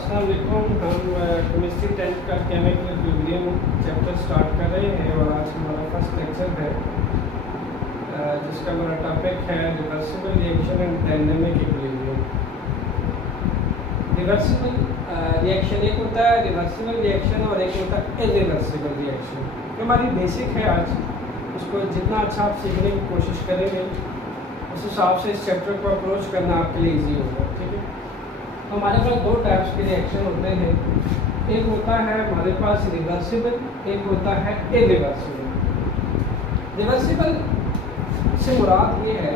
अस्सलाम वालेकुम। हम केमिस्ट्री 10th का केमिकल इक्विलिब्रियम चैप्टर स्टार्ट कर रहे हैं और आज हमारा फर्स्ट लेक्चर है जिसका हमारा टॉपिक है reversible reaction and dynamic equilibrium. Reversible reaction एक होता है रिवर्सिबल रिएक्शन और एक होता है इरिवर्सिबल रिएक्शन। जो हमारी बेसिक है आज उसको जितना अच्छा आप सीखने की कोशिश करेंगे उस हिसाब से इस चैप्टर को अप्रोच करना आपके लिए ईजी होगा। ठीक है, हमारे पास दो टाइप्स के रिएक्शन होते हैं। एक होता है हमारे पास रिवर्सिबल, एक होता है इरिवर्सिबल। रिवर्सिबल से मुराद ये है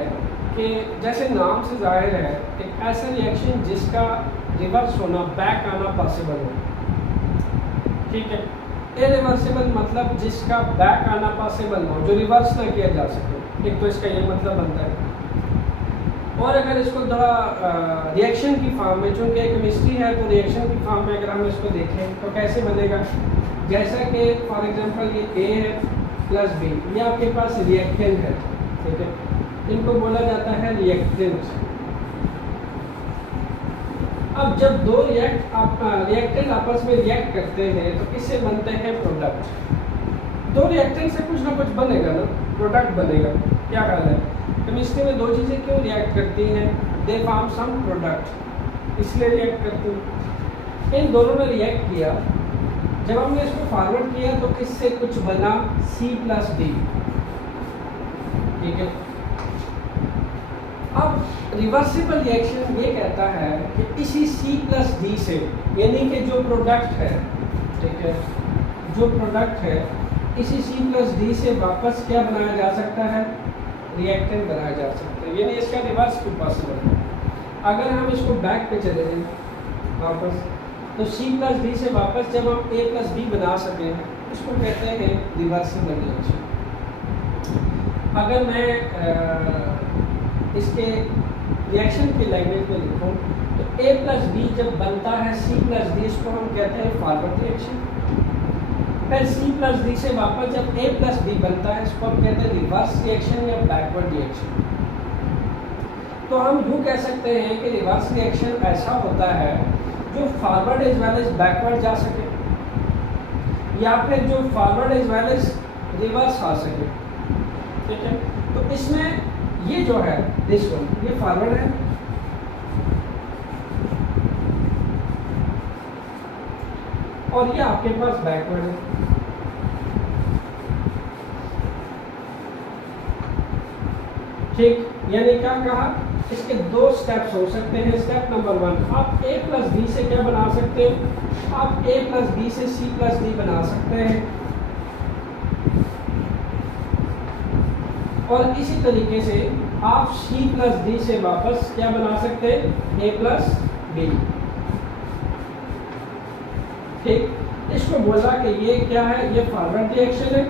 कि जैसे नाम से जाहिर है एक ऐसा रिएक्शन जिसका रिवर्स होना, बैक आना पॉसिबल हो। ठीक है, इरिवर्सिबल मतलब जिसका बैक आना पॉसिबल हो, जो रिवर्स ना किया जा सके। एक तो इसका ये मतलब बनता है। और अगर इसको थोड़ा रिएक्शन की फॉर्म में, चूँकि केमिस्ट्री है तो रिएक्शन की फॉर्म में अगर हम इसको देखें तो कैसे बनेगा, जैसा कि फॉर एग्जांपल ये ए है प्लस बी, ये आपके पास रिएक्टेंट है। ठीक है, इनको बोला जाता है रिएक्टेंट। अब जब दो रिएक्टेंट आपस में रिएक्ट करते हैं तो किससे बनते हैं? प्रोडक्ट। दो रिएक्टेंट से कुछ ना कुछ बनेगा ना, प्रोडक्ट बनेगा। क्या ख्याल है? केमिस्ट्री में दो चीज़ें क्यों रिएक्ट करती हैं? दे फॉर्म सम प्रोडक्ट, इसलिए रिएक्ट करती हैं। इन दोनों ने रिएक्ट किया, जब हमने इसको फॉरवर्ड किया तो किससे कुछ बना? C plus D. ठीक है, अब रिवर्सिबल रिएक्शन ये कहता है कि इसी C प्लस डी से, यानी कि जो प्रोडक्ट है, ठीक है, जो प्रोडक्ट है इसी C प्लस डी से वापस क्या बनाया जा सकता है? रिएक्टेंट बनाया जा सकता है, यानी इसका रिवर्स भी पॉसिबल है। अगर हम इसको बैक पे चले जाएं वापस, तो C प्लस डी से वापस जब हम A प्लस बी बना सकें, इसको कहते हैं रिवर्सिबल रिएक्शन। अगर मैं इसके रिएक्शन की लैंग्वेज में लिखूं तो A प्लस बी जब बनता है C प्लस डी, इसको हम कहते हैं फॉरवर्ड रिएक्शन। फिर C प्लस डी से वापस जब A प्लस बी बनता है, इसको हम कहते हैं रिवर्स रिएक्शन या बैकवर्ड रिएक्शन। तो हम यूँ कह सकते हैं कि रिवर्स रिएक्शन ऐसा होता है जो forward as well as backward जा सके, या फिर जो forward as well as reverse आ सके। ठीक है, तो इसमें ये जो है दिस वन, ये फॉरवर्ड है और ये आपके पास बैकवर्ड है। ठीक, यानी क्या कहा, इसके दो स्टेप्स हो सकते हैं। स्टेप नंबर 1, आप A प्लस बी से क्या बना सकते हो? आप A प्लस बी से C प्लस डी बना सकते हैं, और इसी तरीके से आप C प्लस डी से वापस क्या बना सकते हैं? A plus B. ठीक, इसको बोला कि ये क्या है? ये फॉरवर्ड रिएक्शन है।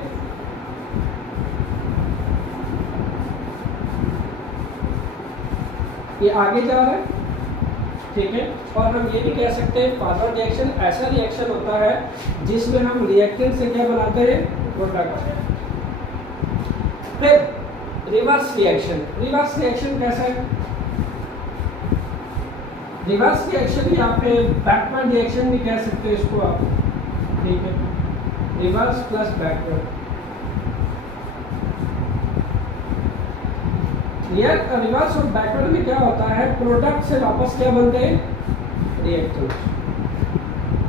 ये आगे जा रहा है। ठीक है, और हम ये भी कह सकते हैं फॉरवर्ड रिएक्शन ऐसा रिएक्शन होता है जिसमें हम रिएक्टेंट से क्या बनाते हैं? प्रोडक्ट। फिर रिवर्स रिएक्शन। रिवर्स रिएक्शन कैसा है? रिवर्स रिएक्शन या फिर बैकवर्ड रिएक्शन भी कह सकते हैं इसको आप। ठीक है, रिवर्स प्लस बैकवर्ड। रिवर्स और बैकवर्ड में क्या होता है? प्रोडक्ट से वापस क्या बनते हैं? रिएक्टेंट।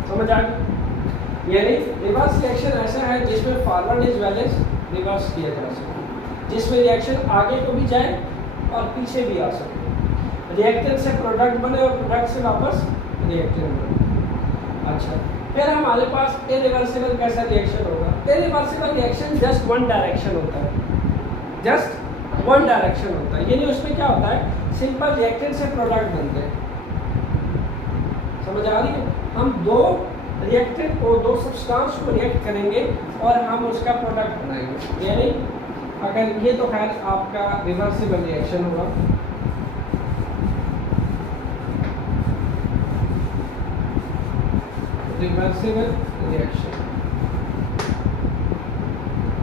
समझ आ गया? यानी रिवर्स रिएक्शन ऐसा है जिसमें forward is well as reverse किया जा सके, जिसमें रिएक्शन आगे को भी जाए और पीछे भी आ सके। रिएक्टेंट से प्रोडक्ट बने और प्रोडक्ट से वापस रिएक्टेंट बने। अच्छा, फिर हमारे पास इरिवर्सिबल कैसा रिएक्शन होगा? Irreversible reaction just one direction होता है, जस्ट वन डायरेक्शन होता है, यानी उसमें क्या होता है? सिंपल रिएक्टेंट से प्रोडक्ट बनते हैं। समझ आ रही है? हम दो रिएक्टेंट को, दो सब्सटेंस को रिएक्ट करेंगे और हम उसका प्रोडक्ट बनाएंगे। यानी अगर ये तो खैर आपका रिवर्सिबल रिएक्शन होगा। Reversible reaction.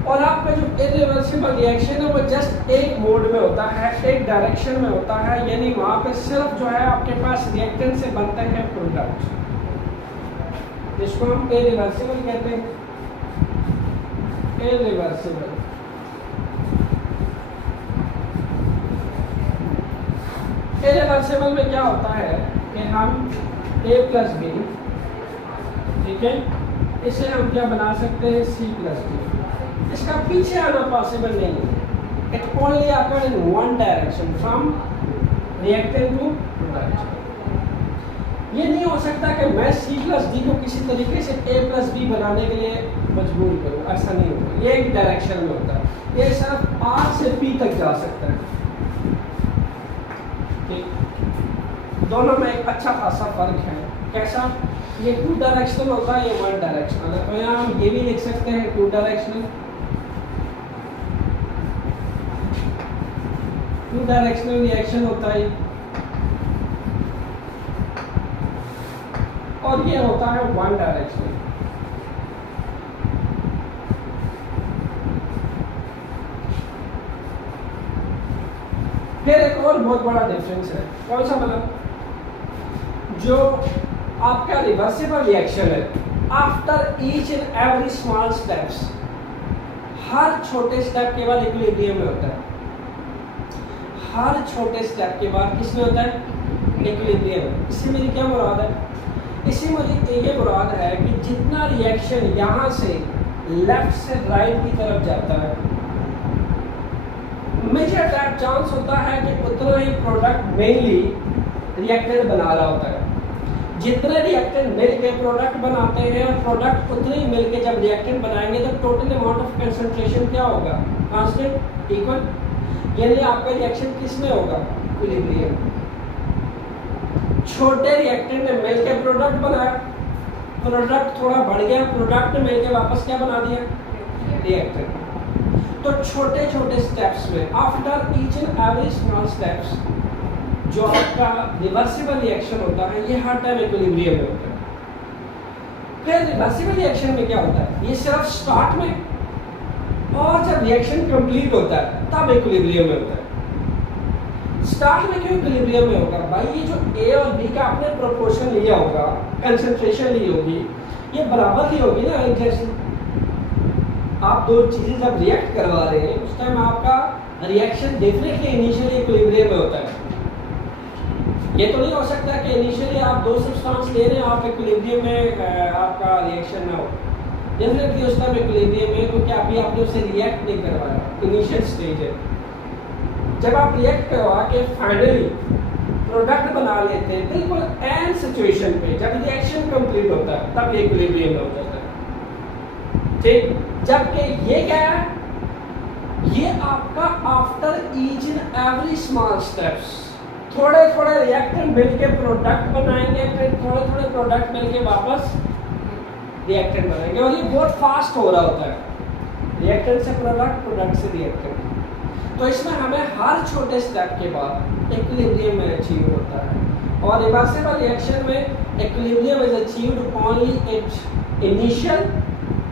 और आपका जो इरिवर्सिबल रिएक्शन है वो जस्ट एक मोड में होता है, एक डायरेक्शन में होता है, यानी वहाँ पे सिर्फ जो है आपके पास रिएक्टेंट से बनते हैं प्रोडक्ट। जिसको हम इरिवर्सिबल कहते हैं, इरिवर्सिबल। इरिवर्सिबल में क्या होता है कि हम a प्लस बी, ठीक है, इसे हम क्या बना सकते हैं c प्लस डी। इसका पीछे आना पॉसिबल नहीं है। It only occur in one direction from reactant to product. ये नहीं हो सकता कि मैं c प्लस डी को किसी तरीके से a प्लस बी बनाने के लिए मजबूर करूँ, ऐसा नहीं होता। ये एक डायरेक्शन में होता है, ये सिर्फ r से p तक जा सकता है। दोनों में एक अच्छा खासा फर्क है। कैसा? ये टू डायरेक्शनल होता है, ये वन डायरेक्शनल है। तो यहाँ हम ये भी लिख सकते हैं two directional, two directional reaction होता है, और ये होता है वन डायरेक्शनल। फिर एक और बहुत बड़ा डिफरेंस है। कौन सा? मतलब जो आपका रिवर्सिबल रिएक्शन है, after each and every small steps, हर छोटे स्टेप के बाद इक्विलिब्रियम में होता है। हर छोटे स्टेप के बाद किसमें होता है? इक्विलिब्रियम। इससे मेरी क्या मुराद है? इससे मुझे ये मुराद है कि जितना रिएक्शन यहाँ से लेफ्ट से राइट की तरफ जाता है, मेजर दैट चांस होता है कि उतना ही प्रोडक्ट मेनली रिएक्टेंट बना रहा होता है। जितने रिएक्टेंट मिलके प्रोडक्ट बनाते हैं और प्रोडक्ट उतने ही मिलके जब रिएक्टेंट बनाएंगे तो टोटल अमाउंट ऑफ कंसंट्रेशन क्या होगा? Constant, equal. यानी आपका रिएक्शन किस में होगा? इक्विलिब्रियम। छोटे रिएक्टेंट ने मिलके प्रोडक्ट बनाया, प्रोडक्ट थोड़ा बढ़ गया, प्रोडक्ट ने मिलके वापस क्या बना दिया? रिएक्टेंट। तो छोटे छोटे स्टेप्स में after each and every small steps जो आपका रिवर्सिबल रिएक्शन होता है, ये हर टाइम इक्विलिब्रियम में होता है। फिर रिवर्सिबल रिएक्शन में क्या होता है? ये सिर्फ स्टार्ट में और जब रिएक्शन कंप्लीट होता है तब इक्विलिब्रियम में होता है। स्टार्ट में क्यों इक्विलिब्रियम में होगा? भाई ये जो ए और बी का आपने प्रोपोर्शन लिया होगा, कंसंट्रेशन ली होगी, ये बराबर ली होगी ना, एक जैसी। आप दो चीजें जब रिएक्ट करवा रहे हैं उस टाइम आपका रिएक्शन डेफिनेटली इनिशियली इक्विलिब्रियम में होता है। ये तो नहीं हो सकता कि इनिशियली आप दो सब्सटेंस ले रहे हैं, आप इक्विलिब्रियम में आपका रिएक्शन ना हो। डेफिनेटली उस टाइम इक्विलिब्रियम में, क्योंकि अभी आपने उसे रिएक्ट नहीं करवाया, इनिशियल स्टेज है। जब आप रिएक्ट करवा के फाइनली प्रोडक्ट बना लेते हैं, बिल्कुल एंड सिचुएशन पे जब रिएक्शन कंप्लीट होता है तब इक्विलिब्रियम में हो जाता है, ठीक। जबकि ये क्या है? ये आपका after each and every small steps, थोड़े थोड़े रिएक्टेंट मिलके प्रोडक्ट बनाएंगे, फिर थोड़े थोड़े प्रोडक्ट मिलके वापस रिएक्टेंट बनाएंगे, और ये बहुत फास्ट हो रहा होता है, रिएक्टेंट से प्रोडक्ट, प्रोडक्ट से रिएक्टेंट। तो इसमें हमें हर छोटे स्टेप के बाद इक्विलिब्रियम में अचीव होता है। और रिवर्सिबल रिएक्शन में equilibrium is achieved only at initial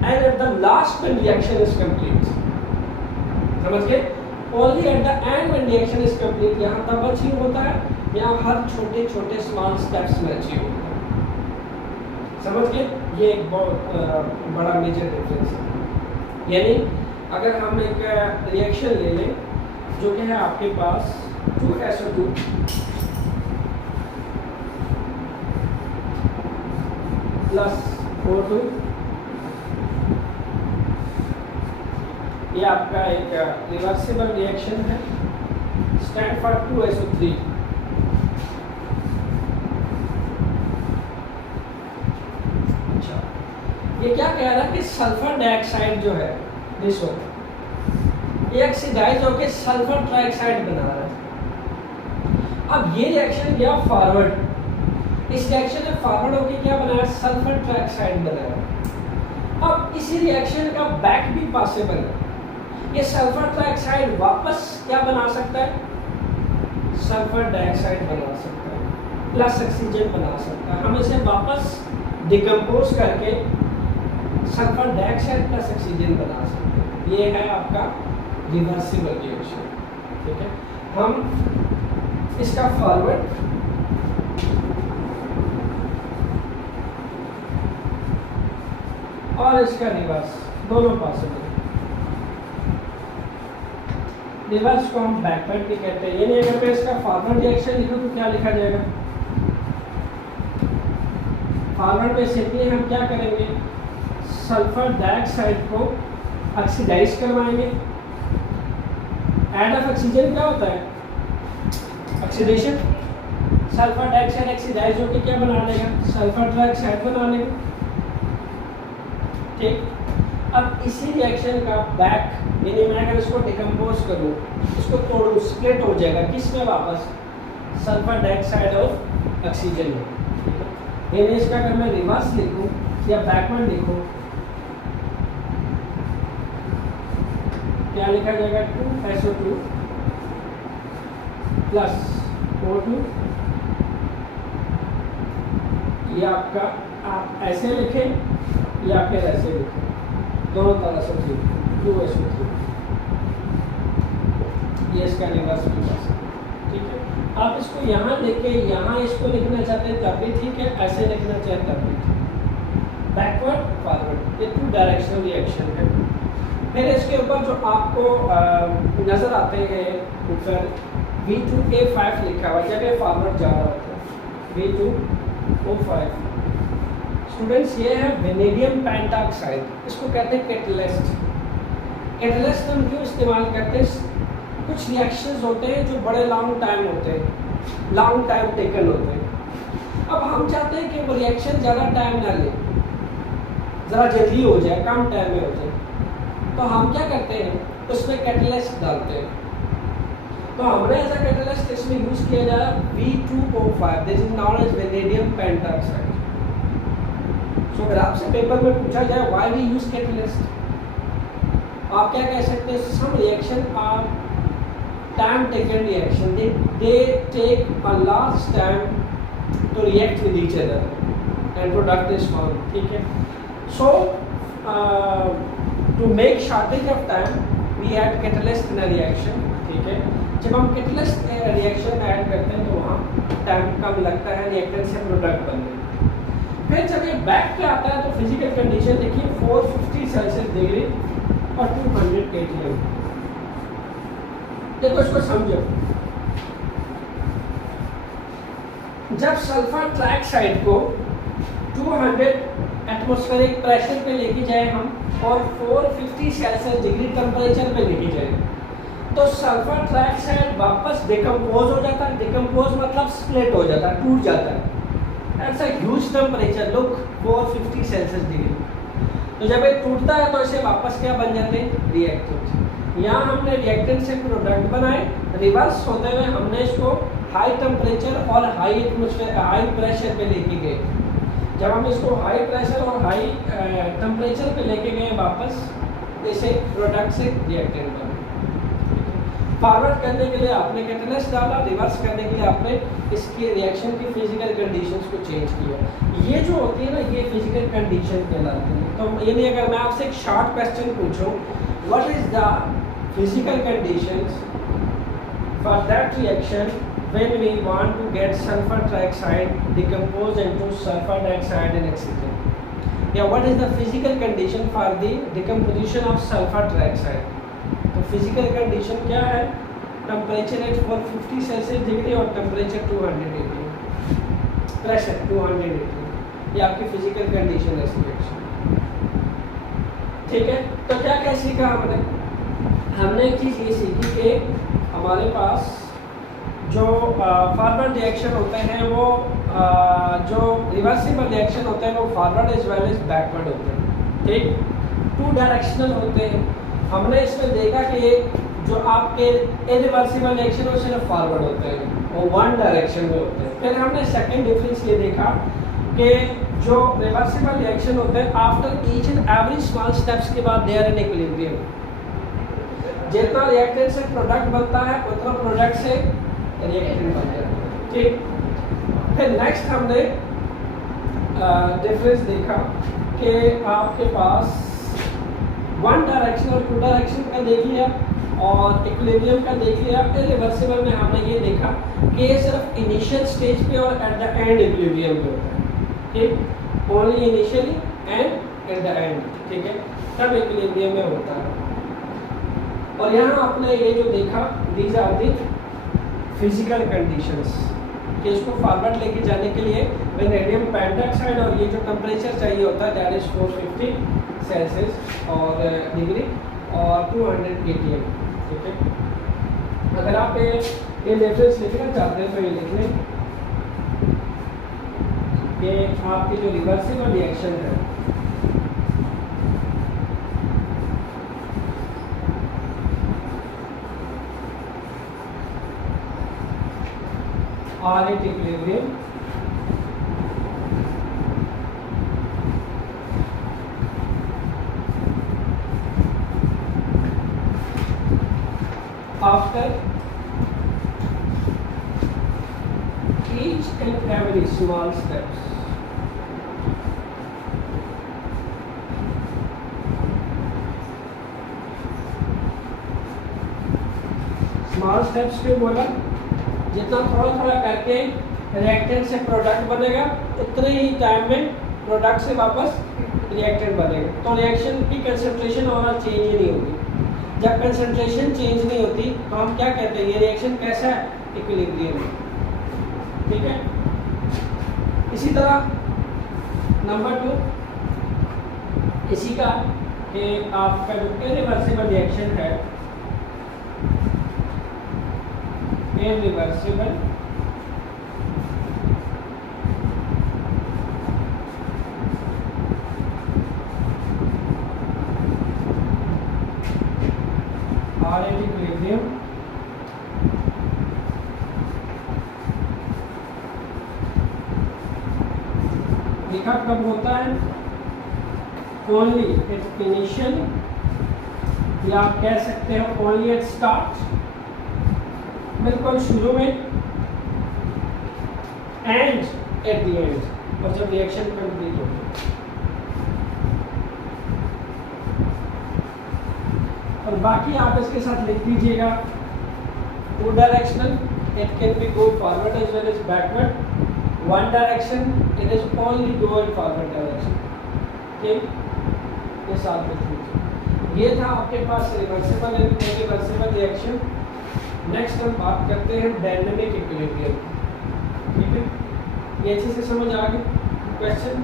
and at the last when reaction is complete. समझ गए? Only at the end when reaction is complete, यहाँ तब अचीव होता है, यहाँ हर छोटे छोटे स्मॉल स्टेप्स में अचीव होता है। समझ गए? ये एक बहुत बड़ा मेजर डिफरेंस है। यानी अगर हम एक रिएक्शन ले लें जो कि है आपके पास 2SO2 प्लस O2, ये आपका एक रिवर्सिबल रिएक्शन है, स्टैंड फॉर 2SO3। अच्छा, ये क्या कह रहा है कि सल्फर डाइऑक्साइड जो है दिस वन, ये ऑक्सीडाइज होकर सल्फर ट्राइऑक्साइड बना रहा है। अब ये रिएक्शन गया फॉरवर्ड, इस रिएक्शन ने फॉरवर्ड होकर क्या बनाया? सल्फर ट्राइऑक्साइड बनाया। अब इसी रिएक्शन का बैक भी पॉसिबल है। ये सल्फर ट्राइऑक्साइड वापस क्या बना सकता है? सल्फर डाइऑक्साइड बना सकता है, प्लस ऑक्सीजन बना सकता है। हम इसे वापस डिकम्पोज करके सल्फर डाइऑक्साइड प्लस ऑक्सीजन बना सकते हैं। ये है आपका रिवर्सिबल रिएक्शन, ठीक है। हम इसका फॉरवर्ड और इसका रिवर्स दोनों पॉसिबल। रिवर्स को हम बैकवर्ड भी कहते हैं, यानी अगर मैं इसका फॉरवर्ड रिएक्शन लिखूं तो क्या लिखा जाएगा? फॉरवर्ड में सिंपली हम क्या करेंगे, सल्फर डाइऑक्साइड को ऑक्सीडाइज करवाएंगे। एड ऑफ ऑक्सीजन क्या होता है? ऑक्सीडेशन। सल्फर डाइऑक्साइड ऑक्सीडाइज होकर क्या बना लेगा? सल्फर डाइऑक्साइड बना लेगा। ठीक, अब इसी रिएक्शन का बैक, यानी मैं अगर इसको डिकम्पोज करूँ, इसको तोड़ूँ, स्प्लिट हो जाएगा किस में? वापस सल्फर डाइऑक्साइड और ऑक्सीजन में। यानी इसका अगर मैं रिवर्स लिखूँ या बैकवर्ड लिखूँ, क्या लिखा जाएगा? 2SO2 plus O2। ये आपका, आप ऐसे लिखें या फिर ऐसे लिखें, दोनों तरह से लिखें, 2SO3। ये इसका रिवर्स भी कर सकते हैं। ठीक है, आप इसको यहाँ लेके यहाँ इसको लिखना चाहते हैं तब भी ठीक है, ऐसे लिखना चाहें तब भी ठीक है। बैकवर्ड फॉरवर्ड, ये 2 डायरेक्शनल रिएक्शन है। फिर इसके ऊपर जो आपको नज़र आते हैं ऊपर V2A5 लिखा हुआ, जब ये फॉरवर्ड जा रहा होता है, V2O5। स्टूडेंट्स, ये है वेनेडियम पेंटॉक्साइड, इसको कहते हैं कैटलिस्ट। कैटलिस्ट हम क्यों इस्तेमाल करते हैं? कुछ रिएक्शंस होते हैं जो बड़े लॉन्ग टाइम होते हैं, लॉन्ग टाइम टेकन होते हैं। अब हम चाहते हैं कि वो रिएक्शन ज़्यादा टाइम ना ले, ज़रा जल्दी हो जाए, कम टाइम में हो जाए, तो हम क्या करते हैं, उसमें कैटलिस्ट डालते हैं। तो हमने ऐसा कैटलिस्ट इसमें यूज़ किया जा रहा है V2O5, this is known as vanadium pentoxide. So अगर आपसे पेपर में पूछा जाए व्हाई वी यूज कैटलिस्ट, आप क्या कह सकते हैं? Some reaction are time taken reaction, they take a large time to react with each other and product is form. ठीक है, so to make shortage of time we add catalyst in a reaction. ठीक है, जब हम catalyst reaction में add करते हैं तो वहाँ टाइम कम लगता है, रिएक्टेंट से प्रोडक्ट बनते हैं। फिर जब ये बैक पे आता है तो फिजिकल कंडीशन देखिए, 450 सेल्सियस डिग्री और 200 केटीएम। देखो इसको समझो, जब सल्फर ट्राइऑक्साइड को 200 एटमॉस्फेरिक प्रेशर पे लेके जाए हम और 450 सेल्सियस डिग्री टेम्परेचर पे लेके जाए, तो सल्फर ट्राइऑक्साइड वापस डिकम्पोज हो जाता है। डिकम्पोज मतलब स्प्लिट हो जाता है, टूट जाता है। ऐसा huge temperature, look 450 Celsius degree. तो जब ये टूटता है तो इसे वापस क्या बन जाते हैं? रिएक्टेंट। यहाँ हमने रिएक्टेंट से प्रोडक्ट बनाए, रिवर्स होते हुए हमने इसको हाई टेम्परेचर और हाई एटमॉस्फेयर, हाई प्रेशर पे लेके गए। जब हम इसको हाई प्रेशर और हाई टेम्परेचर पे लेके गए वापस, इसे प्रोडक्ट से रिएक्टेंट बना। फॉरवर्ड करने के लिए आपने कैटलिस्ट डाला, रिवर्स करने के लिए आपने इसकी रिएक्शन की फिजिकल कंडीशंस को चेंज किया। ये जो होती है ना, ये फिजिकल कंडीशन कहलाती है। तो यानी अगर मैं आपसे एक शॉर्ट क्वेश्चन पूछूं, what is the physical conditions for that reaction when we want to get sulfur trioxide decomposed into sulfur dioxide and oxygen? Yeah, what is the physical condition for the decomposition of sulfur trioxide? तो physical condition क्या है? Temperature at 450 Celsius degree और temperature 280, pressure 280। ये आपकी physical condition है reaction. ठीक है, तो क्या क्या सीखा हमने? हमने एक चीज़ ये सीखी कि हमारे पास जो फॉरवर्ड रिएक्शन होते हैं वो जो रिवर्सिबल रिएक्शन होते हैं वो forward as well as backward होते हैं। ठीक, 2 डायरेक्शनल होते हैं। हमने इसमें देखा कि ये जो आपके इरिवर्सिबल रिएक्शन वो सिर्फ फॉरवर्ड होते हैं, वो 1 डायरेक्शन में होते हैं। फिर हमने सेकंड डिफरेंस ये देखा कि जो रिवर्सिबल रिएक्शन होते हैं after each and every small steps के बाद दे आर इन इक्विलिब्रियम। जितना रिएक्टेंट से प्रोडक्ट बनता है उतना प्रोडक्ट से रिएक्टेंट बनता है। ठीक, फिर नेक्स्ट हमने डिफरेंस देखा कि आपके पास 1 डायरेक्शन और 2 डायरेक्शन का देख लिया और इक्विलिब्रियम का देख लिया। इरिवर्सिबल में हमने ये देखा कि ये सिर्फ इनिशियल स्टेज पे और एट द एंड इक्विलिब्रियम पे होता है। ठीक, only initially and at the end, ठीक है, तब इक्विलिब्रियम में होता है। और यहाँ आपने ये जो देखा, these are the physical conditions कि इसको फॉरवर्ड लेके जाने के लिए वेनेडियम पेंटॉक्साइड और ये जो टेम्परेचर चाहिए होता है दैट इज 450 सेल्सियस और डिग्री और 200 ppm, ठीक है। अगर आप ये रेफरेंस लिखना चाहते हैं तो ये लिख लें कि आपकी जो रिवर्सिबल रिएक्शन है are at equilibrium after each and every small steps. Small steps क्यों बोला? जितना थोड़ा थोड़ा करके रिएक्टेंट से प्रोडक्ट बनेगा उतने ही टाइम में प्रोडक्ट से वापस रिएक्टेंट बनेगा, तो रिएक्शन की कंसंट्रेशन ओवरऑल चेंज ही नहीं होगी। जब कंसंट्रेशन चेंज नहीं होती तो हम क्या कहते हैं, ये रिएक्शन कैसा है, इक्विलिब्रियम है, ठीक है। इसी तरह नंबर 2 इसी का कि आपका जो इरिवर्सिबल रिएक्शन है, इरिवर्सिबल और इक्विलिब्रियम लिखा कब होता है, ओनली एट इनिशियल, या आप कह सकते हो ओनली एट स्टार्ट, बिल्कुल शुरू में, एंड एट द एंड, और जब रिएक्शन कंप्लीट हो गई। और बाकी आप इसके साथ लिख दीजिएगा 2 directional, it can be go forward as well as backward, 1 direction it is only go in forward direction, ठीक, ये साथ लिख लीजिए। ये था आपके पास reversible and irreversible reaction. Next हम बात करते हैं डायनेमिक इक्विलिब्रियम, ठीक है। ये अच्छे से समझ आ गए क्वेश्चन।